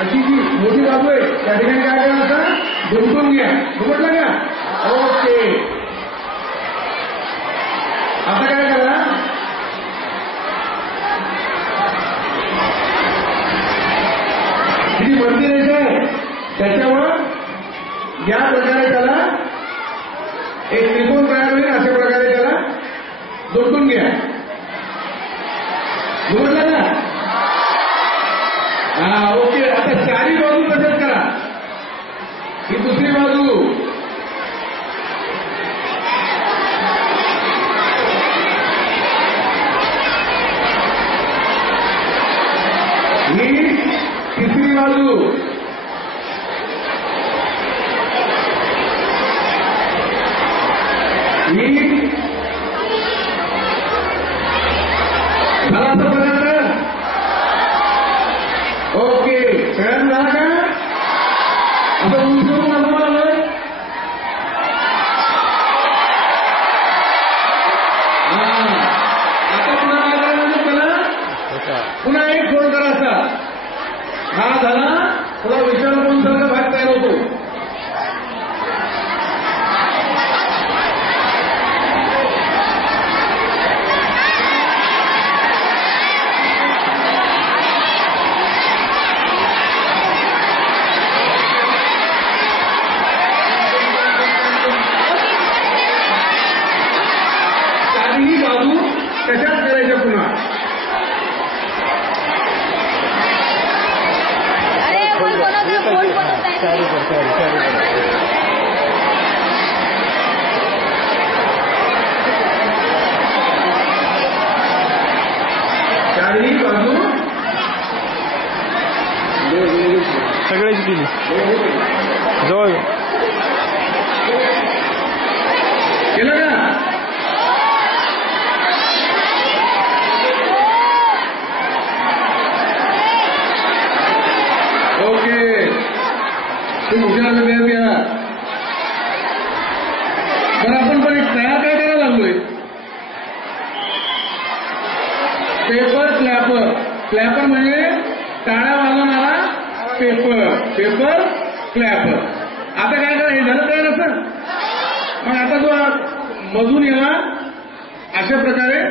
अशी जी मोठी बाजू आहे त्या ठिकाणी काय करायचं दुमटून घ्या दुमटलं का ओके आता काय करा ही वरती रेषा आहे त्याच्यावर या प्रकारे त्याला एक त्रिकोण तयार होईल अशा प्रकारे त्याला दुमटून घ्या दुमटलं ना हा ओके आता चारी बाजू तसंच करा ही दुसरी बाजू ही तिसरी बाजू ही झाला पर्यंत ओके सगळ्यांना झाला का आता उंचवून आलं आता पुन्हा काय करायचं त्याला पुन्हा एक फोल्ड करायचा हा झाला थोडा विचारपून सारखा भाग तयार होतो ही बाजू तशाच करायच्या पुन्हा चारही बाजू सगळ्याची दिली जवळ केलं का ओके तुम्ही हुशार विद्यार्थी आहात पण आपण पण एक तयार काय करायला लागलोय पेपर क्लॅपर क्लॅपर म्हणजे टाळ्या वाजवणारा पेपर पेपर क्लॅपर आता काय करा हे झालं तयार असं मग आता जो मधून याला अशा प्रकारे